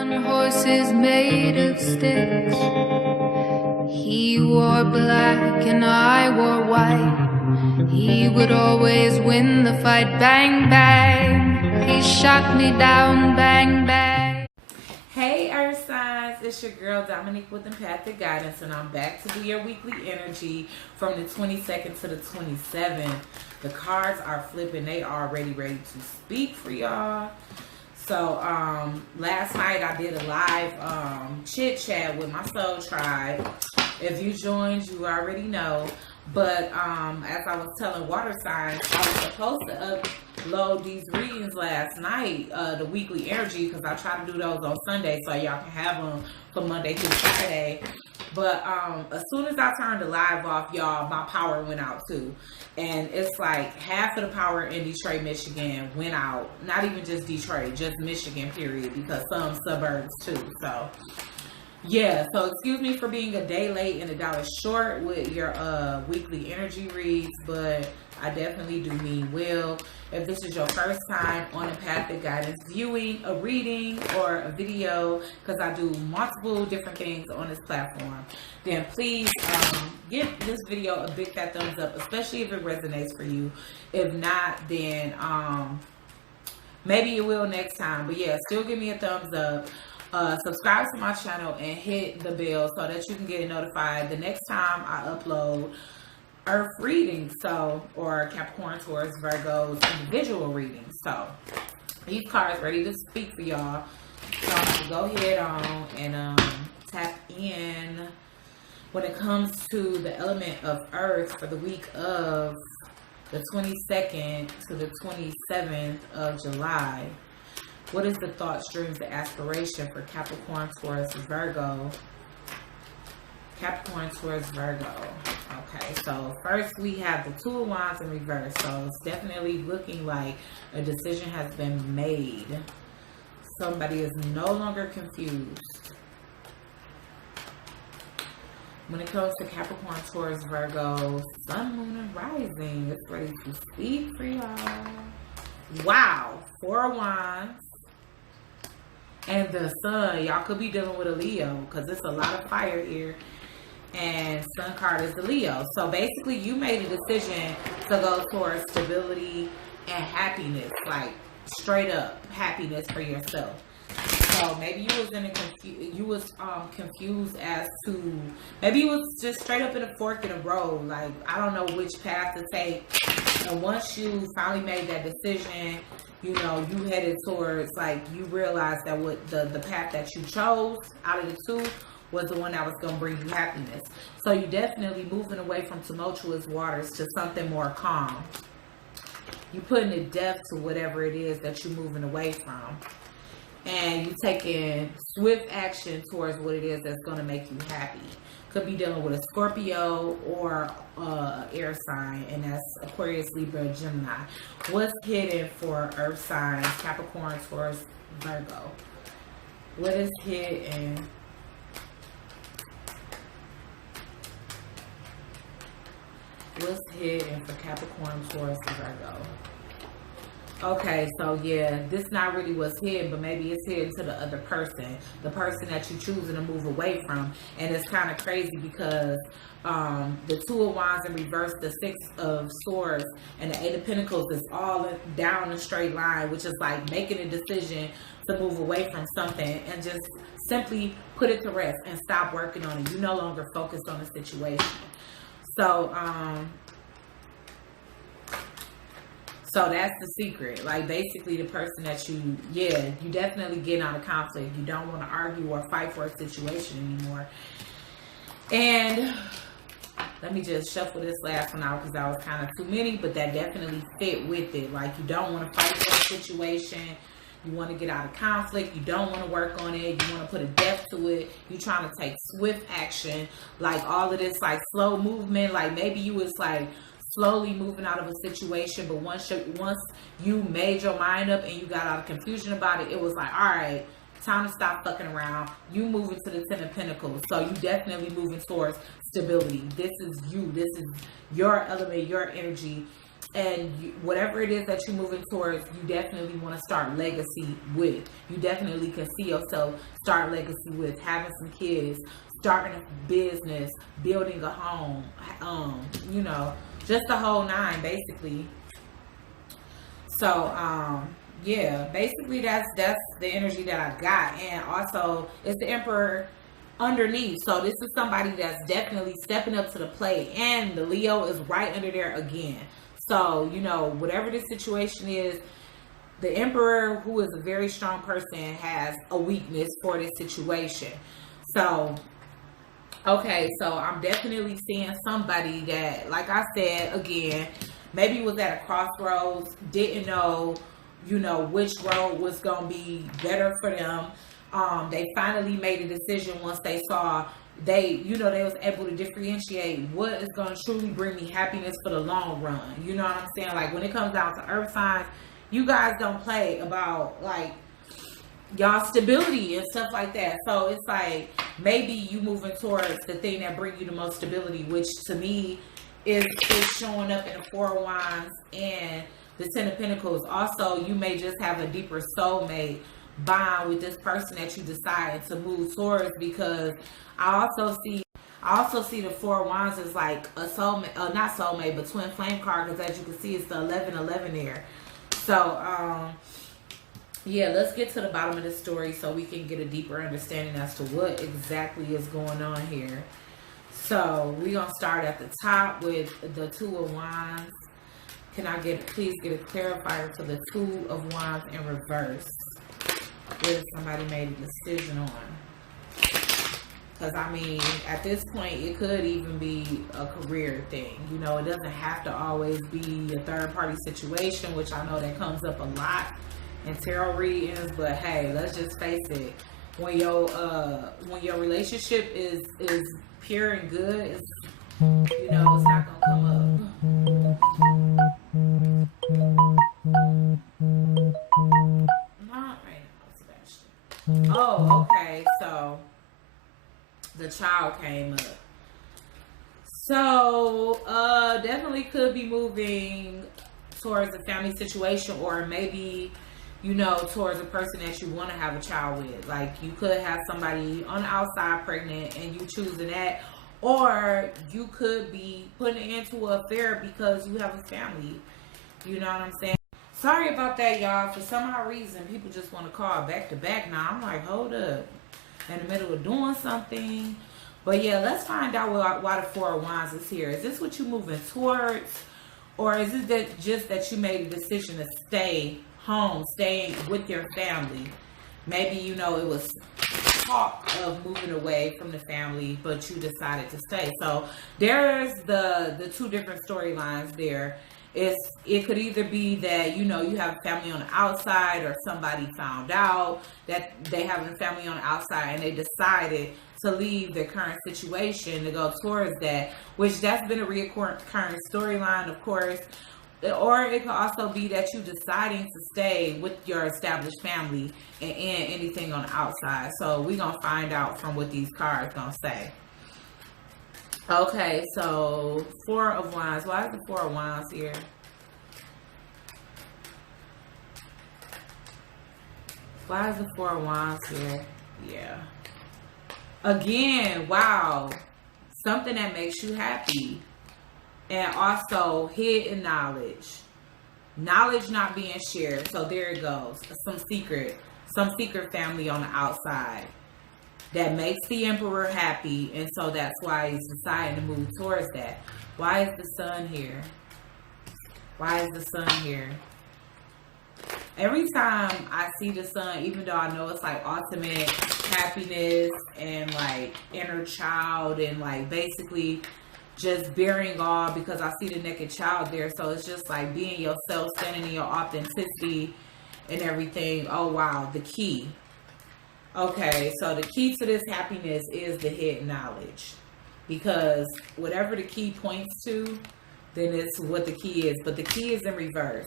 on horses made of sticks. He wore black and I wore white. He would always win the fight. Bang, bang. He shot me down. Bang, bang. Hey Earth Signs, it's your girl Dominique with Empathic Guidance, and I'm back to do your weekly energy from the 22nd to the 27th. The cards are flipping. They are ready to speak for y'all. So last night I did a live chit chat with my soul tribe. If you joined, you already know. But as I was telling water signs, I was supposed to upload these readings last night, the weekly energy, because I try to do those on Sunday so y'all can have them from Monday through Saturday. But as soon as I turned the live off, y'all, my power went out too. And it's like half of the power in Detroit, Michigan went out. Not even just Detroit, just Michigan, period, because some suburbs too. So yeah, so excuse me for being a day late and $1 short with your weekly energy reads, but I definitely do mean well. If this is your first time on Empathic Guidance viewing a reading or a video, because I do multiple different things on this platform, then please give this video a big fat thumbs up, especially if it resonates for you. If not, then maybe it will next time. But yeah, still give me a thumbs up. Subscribe to my channel and hit the bell so that you can get notified the next time I upload Earth readings, or Capricorn, Taurus, Virgo's individual readings. So these cards ready to speak for y'all. So I'm going to go ahead on and tap in when it comes to the element of Earth for the week of the 22nd to the 27th of July. What is the thoughts, dreams, and aspiration for Capricorn, Taurus, Virgo? Capricorn, Taurus, Virgo. Okay, so first we have the Two of Wands in reverse. So it's definitely looking like a decision has been made. Somebody is no longer confused. When it comes to Capricorn, Taurus, Virgo, Sun, Moon, and Rising, it's ready to speak for y'all. Wow, Four of Wands. And the Sun, y'all could be dealing with a Leo because it's a lot of fire here. And Sun card is the Leo. So basically you made a decision to go towards stability and happiness, like straight up happiness for yourself. So maybe you was confused as to, maybe you was just straight up in a fork in the road. Like, I don't know which path to take. And once you finally made that decision, you know, you headed towards, like, you realized that what the path that you chose out of the two was the one that was going to bring you happiness. So you definitely moving away from tumultuous waters to something more calm. You putting a depth to whatever it is that you're moving away from. And you taking swift action towards what it is that's going to make you happy. Could be dealing with a Scorpio or air sign, and that's Aquarius, Libra, Gemini. What's hidden for Earth signs, Capricorn, Taurus, Virgo? What is hidden? What's hidden for Capricorn, Taurus, and Virgo? Okay, so yeah, this not really what's hidden, but maybe it's hidden to the other person, the person that you're choosing to move away from. And it's kind of crazy because the Two of Wands in reverse, the Six of Swords, and the Eight of Pentacles is all down a straight line, which is like making a decision to move away from something and just simply put it to rest and stop working on it. You no longer focus on the situation. So that's the secret. Like, basically the person that you definitely get out of conflict. You don't want to argue or fight for a situation anymore. And let me just shuffle this last one out because that was kind of too many, but that definitely fit with it. Like, you don't want to fight for a situation. You want to get out of conflict. You don't want to work on it. You want to put a depth to it. You're trying to take swift action. Like, all of this, like, slow movement. Like, maybe you was, like, slowly moving out of a situation, but once you made your mind up and you got out of confusion about it, it was like, all right, time to stop fucking around. You moving to the Ten of Pentacles. So you definitely moving towards stability. This is you. This is your element, your energy. And whatever it is that you're moving towards, you definitely want to start legacy with. You definitely can see yourself start legacy with having some kids, starting a business, building a home, you know, just the whole nine, basically. So, yeah, basically that's the energy that I got. And also, it's the Emperor underneath. So this is somebody that's definitely stepping up to the plate. And the Leo is right under there again. So, you know, whatever the situation is, the Emperor, who is a very strong person, has a weakness for this situation. So, okay, so I'm definitely seeing somebody that, like I said, again, maybe was at a crossroads, didn't know, you know, which road was going to be better for them. They finally made a decision once they saw they was able to differentiate what is going to truly bring me happiness for the long run. You know what I'm saying? Like, when it comes down to earth signs, you guys don't play about, like, y'all stability and stuff like that. So it's like, maybe you moving towards the thing that brings you the most stability, which to me is showing up in the Four of Wands and the Ten of Pentacles. Also, you may just have a deeper soulmate bond with this person that you decided to move towards, because I also see the Four of Wands as like a soulmate, not soulmate, but twin flame card, because as you can see, it's the 11-11 there. So, yeah, let's get to the bottom of the story so we can get a deeper understanding as to what exactly is going on here. So, we're going to start at the top with the Two of Wands. Can I please get a clarifier for the Two of Wands in reverse? What somebody made a decision on? Because, I mean, at this point, it could even be a career thing. You know, it doesn't have to always be a third-party situation, which I know that comes up a lot in tarot readings. But, hey, let's just face it. When your relationship is pure and good, it's, you know, it's not going to come up. Oh, okay. So the child came up. So definitely could be moving towards a family situation, or maybe, you know, towards a person that you want to have a child with. Like, you could have somebody on the outside pregnant and you choosing that, or you could be putting it into an affair because you have a family. You know what I'm saying? Sorry about that, y'all. For some odd reason, people just want to call back to back now. I'm like, hold up. In the middle of doing something. But yeah, let's find out why the Four of Wands is here. Is this what you're moving towards? Or is it just that you made a decision to stay home, staying with your family? Maybe, you know, it was talk of moving away from the family, but you decided to stay. So there's the two different storylines there. It could either be that, you know, you have a family on the outside, or somebody found out that they have a family on the outside and they decided to leave their current situation to go towards that, which that's been a recurrent storyline, of course. Or it could also be that you deciding to stay with your established family and end anything on the outside. So we're going to find out from what these cards going to say. Okay, so Four of Wands. Why is the Four of Wands here? Why is the Four of Wands here? Yeah. Again, wow. Something that makes you happy. And also hidden knowledge. Knowledge not being shared. So there it goes. Some secret family on the outside that makes the Emperor happy, and so that's why he's deciding to move towards that. Why is the Sun here? Why is the Sun here? Every time I see the Sun, even though I know it's like ultimate happiness and like inner child and like basically just bearing all, because I see the naked child there. So it's just like being yourself, standing in your authenticity and everything. Oh wow, the key. Okay, so the key to this happiness is the hidden knowledge, because whatever the key points to, then it's what the key is. But the key is in reverse,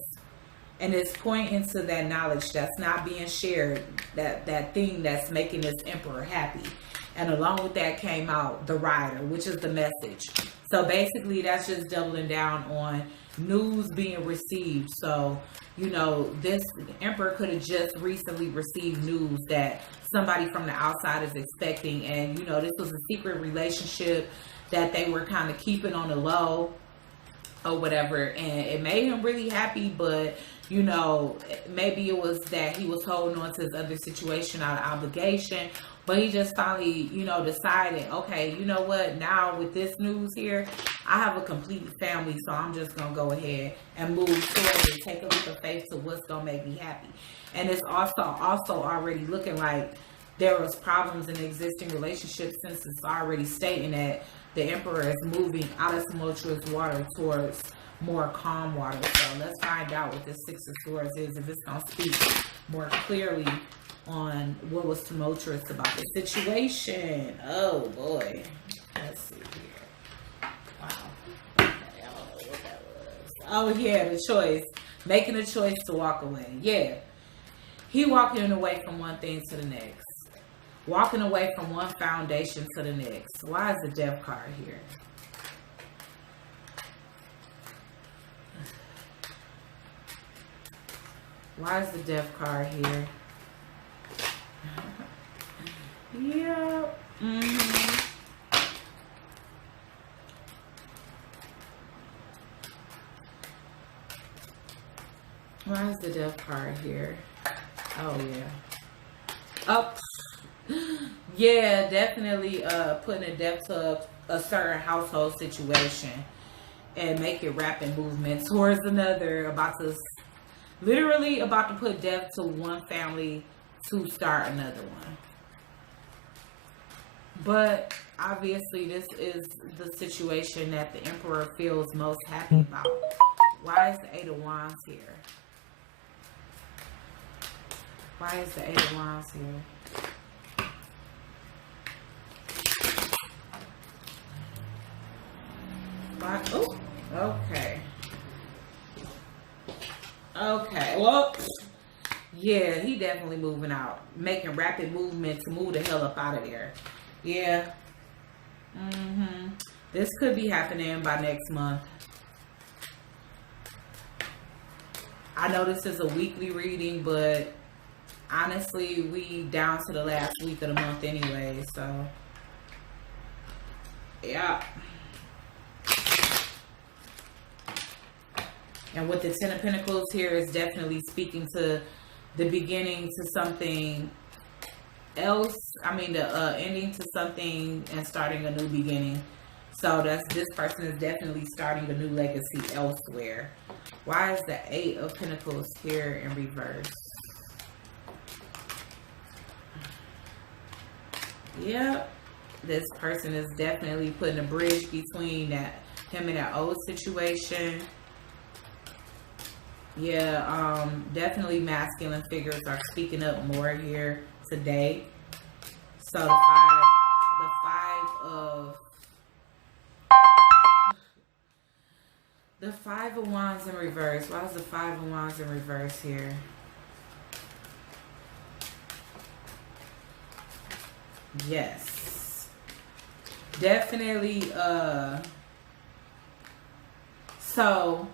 and it's pointing to that knowledge that's not being shared, that thing that's making this Emperor happy. And along with that came out the Rider, which is the message. So basically that's just doubling down on news being received. So, you know, this emperor could have just recently received news that somebody from the outside is expecting. And, you know, this was a secret relationship that they were kind of keeping on the low or whatever. And it made him really happy. But, you know, maybe it was that he was holding on to his other situation out of obligation. But he just finally, you know, decided, okay, you know what? Now with this news here, I have a complete family, so I'm just going to go ahead and move towards it. Take a leap of faith to what's going to make me happy. And it's also already looking like there was problems in the existing relationship, since it's already stating that the emperor is moving out of tumultuous water towards more calm water. So let's find out what this Six of Swords is, if it's going to speak more clearly on what was tumultuous about the situation. Oh boy. Let's see here. Wow. Okay, I don't know what that was. Oh yeah, the choice. Making a choice to walk away. Yeah. He walking away from one thing to the next. Walking away from one foundation to the next. Why is the Death card here? Why is the Death card here? Yeah. Why is the Death card here? Oh yeah. Oh yeah, definitely putting a death to a certain household situation and making rapid movement towards another, literally about to put death to one family to start another one. But obviously this is the situation that the emperor feels most happy about. Why is the Eight of Wands here? Why is the Eight of Wands here? Why? Oh, okay. Okay, well, yeah, he definitely moving out. Making rapid movement to move the hell up out of there. Yeah. This could be happening by next month. I know this is a weekly reading, but honestly, we down to the last week of the month anyway, so yeah. And with the Ten of Pentacles here, is definitely speaking to the beginning to something else. I mean, the ending to something and starting a new beginning. So this person is definitely starting a new legacy elsewhere. Why is the Eight of Pentacles here in reverse? Yep, this person is definitely putting a bridge between him and that old situation. Yeah, definitely masculine figures are speaking up more here today. So the Five of Wands in reverse. Why is the Five of Wands in reverse here? Yes. Definitely, so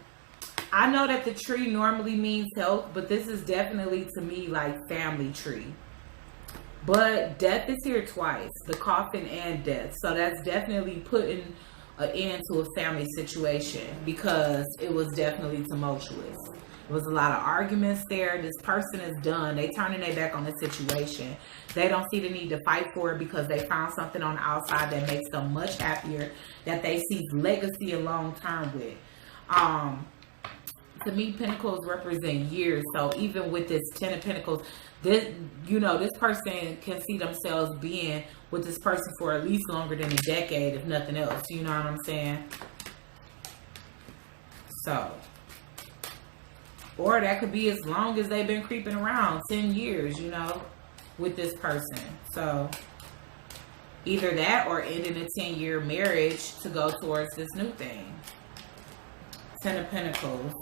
I know that the tree normally means health, but this is definitely to me like family tree. But death is here twice, the coffin and death. So that's definitely putting an end to a family situation, because it was definitely tumultuous. There was a lot of arguments there. This person is done. They turning their back on the situation. They don't see the need to fight for it because they found something on the outside that makes them much happier, that they see legacy and long term with. To me, Pentacles represent years. So even with this Ten of Pentacles, this person can see themselves being with this person for at least longer than a decade, if nothing else. You know what I'm saying? So, or that could be as long as they've been creeping around, 10 years, with this person. So either that or ending a 10-year marriage to go towards this new thing. Ten of Pentacles.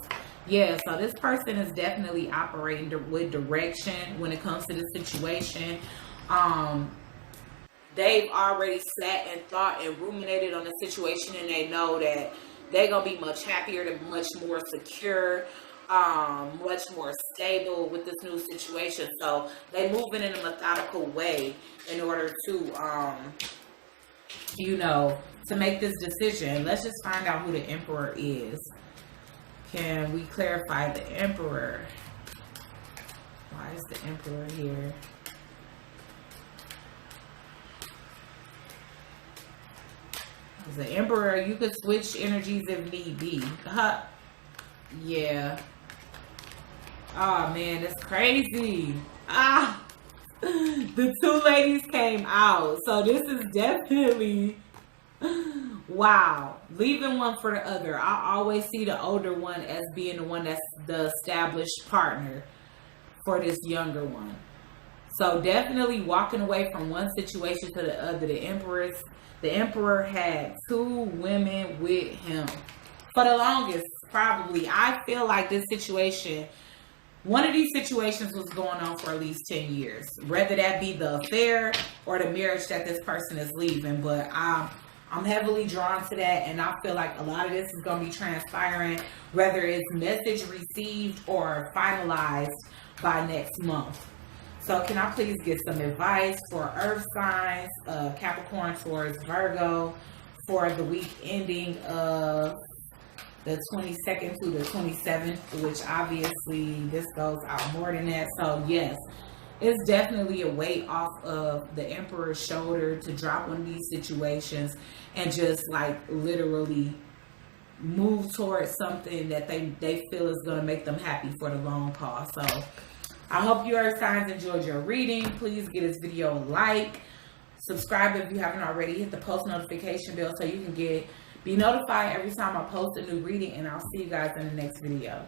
Yeah, so this person is definitely operating with direction when it comes to this situation. They've already sat and thought and ruminated on the situation, and they know that they're going to be much happier, they're much more secure, much more stable with this new situation. So they moving in a methodical way in order to, you know, to make this decision. Let's just find out who the Emperor is. Can we clarify the Emperor? Why is the Emperor here? As the Emperor, you could switch energies if need be. Yeah. Oh man, that's crazy. The two ladies came out. So this is definitely, wow. Leaving one for the other. I always see the older one as being the one that's the established partner for this younger one. So definitely walking away from one situation to the other. The Emperor had two women with him for the longest, probably. I feel like this situation, one of these situations was going on for at least 10 years. Whether that be the affair or the marriage that this person is leaving. But I'm heavily drawn to that, and I feel like a lot of this is going to be transpiring, whether it's message received or finalized by next month. So can I please get some advice for Earth signs, Capricorn, Taurus, Virgo, for the week ending of the 22nd to the 27th, which obviously this goes out more than that. So yes, it's definitely a weight off of the Emperor's shoulder to drop one of these situations and just like literally move towards something that they feel is going to make them happy for the long haul. So I hope you Earth signs enjoyed your reading. Please give this video a like. Subscribe if you haven't already. Hit the post notification bell so you can be notified every time I post a new reading. And I'll see you guys in the next video.